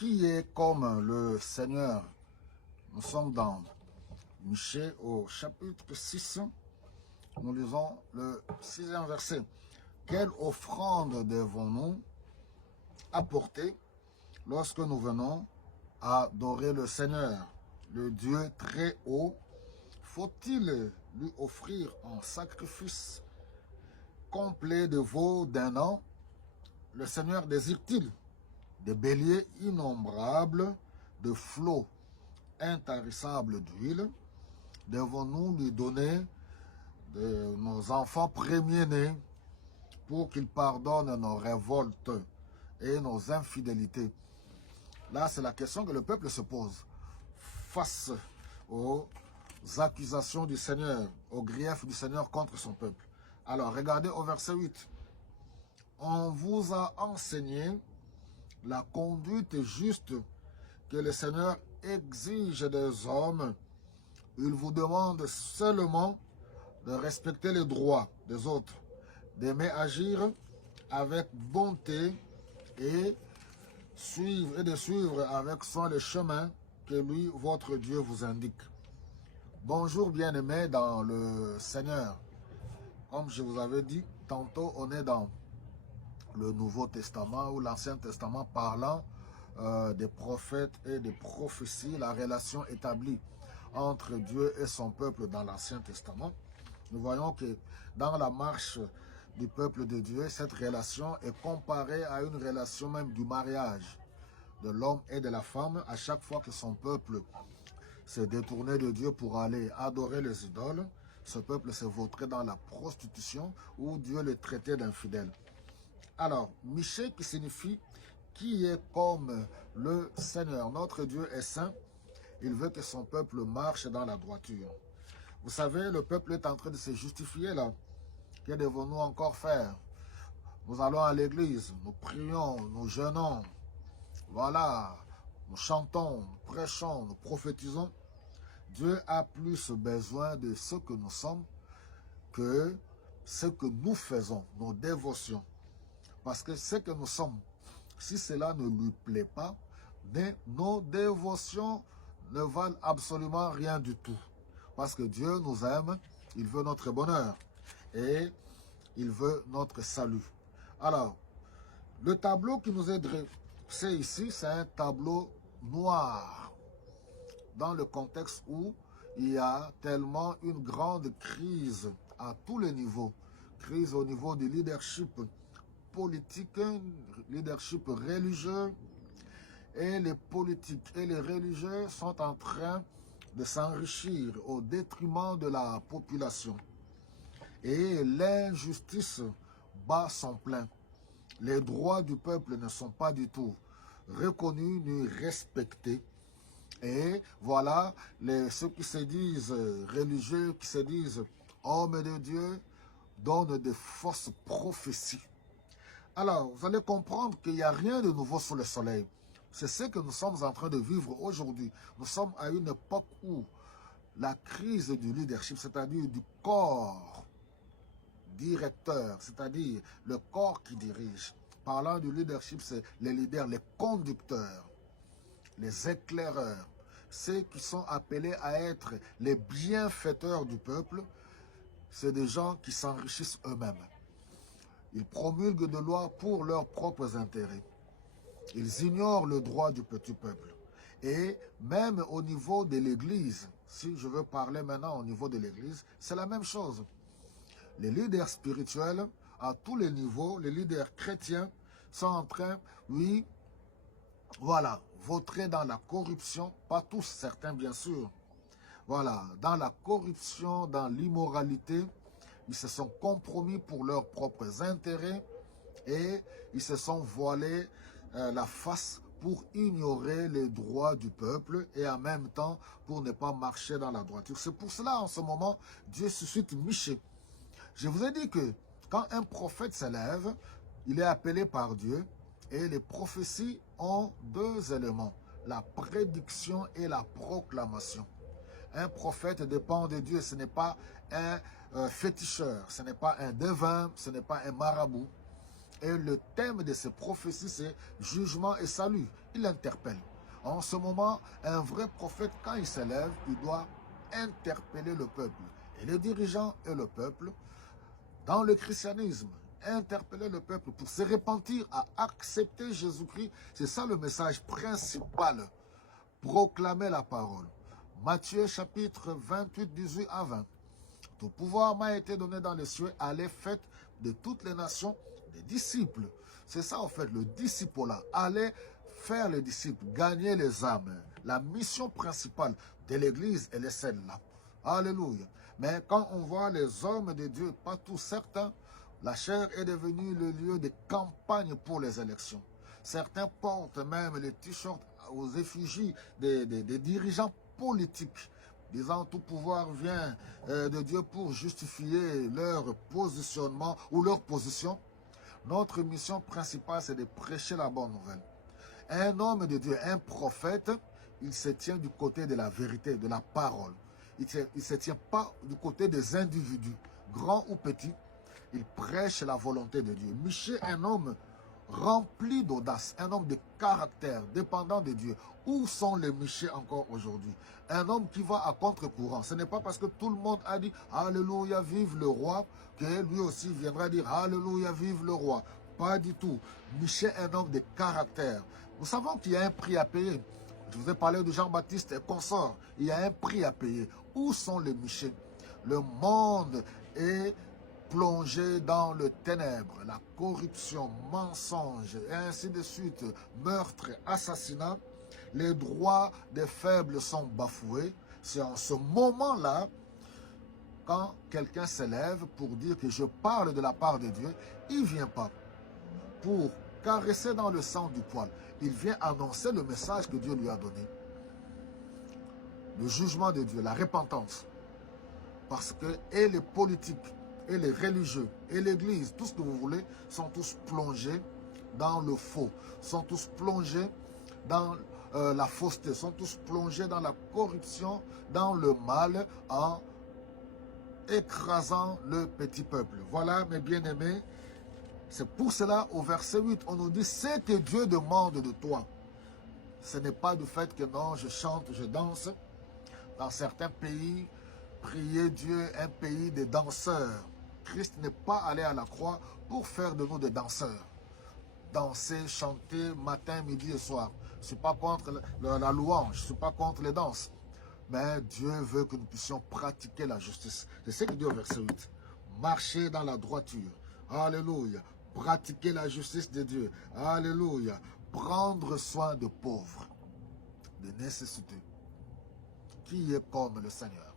Qui est comme le Seigneur? Nous sommes dans Michée au chapitre 6. Nous lisons le 6e verset. Quelle offrande devons-nous apporter lorsque nous venons adorer le Seigneur, le Dieu très haut? Faut-il lui offrir un sacrifice complet de veau d'un an? Le Seigneur désire-t-il des béliers innombrables, de flots intarissables d'huile? Devons-nous lui donner de nos enfants premiers-nés pour qu'il pardonne nos révoltes et nos infidélités? Là, c'est la question que le peuple se pose face aux accusations du Seigneur, aux griefs du Seigneur contre son peuple. Alors, regardez au verset 8. On vous a enseigné la conduite juste que le Seigneur exige des hommes. Il vous demande seulement de respecter les droits des autres, d'aimer agir avec bonté et de suivre avec soin le chemin que lui, votre Dieu, vous indique. Bonjour bien-aimés dans le Seigneur. Comme je vous avais dit, tantôt on est dans le Nouveau Testament ou l'Ancien Testament parlant des prophètes et des prophéties, la relation établie entre Dieu et son peuple dans l'Ancien Testament. Nous voyons que dans la marche du peuple de Dieu, cette relation est comparée à une relation même du mariage de l'homme et de la femme. À chaque fois que son peuple s'est détourné de Dieu pour aller adorer les idoles, ce peuple s'est vautré dans la prostitution où Dieu le traitait d'infidèle. Alors, Michée qui signifie qui est comme le Seigneur. Notre Dieu est saint. Il veut que son peuple marche dans la droiture. Vous savez, le peuple est en train de se justifier là. Que devons-nous encore faire? Nous allons à l'église, nous prions, nous jeûnons. Voilà, nous chantons, nous prêchons, nous prophétisons. Dieu a plus besoin de ce que nous sommes que ce que nous faisons, nos dévotions. Parce que ce que nous sommes, si cela ne lui plaît pas, nos dévotions ne valent absolument rien du tout. Parce que Dieu nous aime, il veut notre bonheur et il veut notre salut. Alors, le tableau qui nous est dressé ici, c'est un tableau noir. Dans le contexte où il y a tellement une grande crise à tous les niveaux. Crise au niveau du leadership politique, leadership religieux, et les politiques et les religieux sont en train de s'enrichir au détriment de la population. Et l'injustice bat son plein. Les droits du peuple ne sont pas du tout reconnus ni respectés. Et voilà, ceux qui se disent religieux, qui se disent hommes de Dieu, donnent de fausses prophéties. Alors, vous allez comprendre qu'il n'y a rien de nouveau sous le soleil. C'est ce que nous sommes en train de vivre aujourd'hui. Nous sommes à une époque où la crise du leadership, c'est-à-dire du corps directeur, c'est-à-dire le corps qui dirige. Parlant du leadership, c'est les leaders, les conducteurs, les éclaireurs, ceux qui sont appelés à être les bienfaiteurs du peuple. C'est des gens qui s'enrichissent eux-mêmes. Ils promulguent des lois pour leurs propres intérêts. Ils ignorent le droit du petit peuple. Et même au niveau de l'Église, si je veux parler maintenant au niveau de l'Église, c'est la même chose. Les leaders spirituels, à tous les niveaux, les leaders chrétiens, sont en train, oui, voilà, vautrer dans la corruption, pas tous, certains bien sûr. Voilà, dans la corruption, dans l'immoralité, ils se sont compromis pour leurs propres intérêts et ils se sont voilés la face pour ignorer les droits du peuple et en même temps pour ne pas marcher dans la droiture. C'est pour cela, en ce moment, Dieu suscite Michée. Je vous ai dit que quand un prophète s'élève, il est appelé par Dieu et les prophéties ont deux éléments, la prédiction et la proclamation. Un prophète dépend de Dieu, ce n'est pas un féticheur, ce n'est pas un devin, ce n'est pas un marabout. Et le thème de ces prophéties, c'est jugement et salut. Il interpelle. En ce moment, un vrai prophète, quand il s'élève, il doit interpeller le peuple. Et les dirigeants et le peuple, dans le christianisme, interpeller le peuple pour se repentir à accepter Jésus-Christ. C'est ça le message principal. Proclamer la parole. Matthieu chapitre 28, 18 à 20. Tout pouvoir m'a été donné dans les cieux, allez faites de toutes les nations des disciples. C'est ça en fait le discipolat. Allez faire les disciples, gagner les âmes. La mission principale de l'église, elle est celle-là. Alléluia. Mais quand on voit les hommes de Dieu, pas tous certains, la chair est devenue le lieu de campagne pour les élections. Certains portent même les t-shirts aux effigies des dirigeants politiques, disant tout pouvoir vient de Dieu pour justifier leur positionnement ou leur position. Notre mission principale, c'est de prêcher la bonne nouvelle. Un homme de Dieu, un prophète, il se tient du côté de la vérité, de la parole. Il ne se tient pas du côté des individus, grands ou petits. Il prêche la volonté de Dieu. Michée, un homme rempli d'audace, un homme de caractère, dépendant de Dieu. Où sont les Michés encore aujourd'hui? Un homme qui va à contre-courant. Ce n'est pas parce que tout le monde a dit « Alléluia, vive le roi » que lui aussi viendra dire « Alléluia, vive le roi ». Pas du tout. Michée, un homme de caractère. Nous savons qu'il y a un prix à payer. Je vous ai parlé de Jean-Baptiste et consort. Il y a un prix à payer. Où sont les Michés? Le monde est plongé dans le ténèbre, la corruption, mensonge, et ainsi de suite, meurtre, assassinat. Les droits des faibles sont bafoués. C'est en ce moment-là, quand quelqu'un s'élève pour dire que je parle de la part de Dieu, il ne vient pas pour caresser dans le sang du poil. Il vient annoncer le message que Dieu lui a donné. Le jugement de Dieu, la repentance. Parce que et les politiques, et les religieux, et l'église, tout ce que vous voulez, sont tous plongés dans le faux, sont tous plongés dans la fausseté, sont tous plongés dans la corruption, dans le mal, en écrasant le petit peuple. Voilà, mes bien-aimés, c'est pour cela, au verset 8, on nous dit, c'est que Dieu demande de toi. Ce n'est pas du fait que non, je chante, je danse. Dans certains pays, prier Dieu, un pays des danseurs. Christ n'est pas allé à la croix pour faire de nous des danseurs. Danser, chanter, matin, midi et soir. Je ne suis pas contre la louange, je ne suis pas contre les danses. Mais Dieu veut que nous puissions pratiquer la justice. C'est ce qu'il dit au verset 8. Marcher dans la droiture. Alléluia. Pratiquer la justice de Dieu. Alléluia. Prendre soin de pauvres, de nécessités. Qui est comme le Seigneur?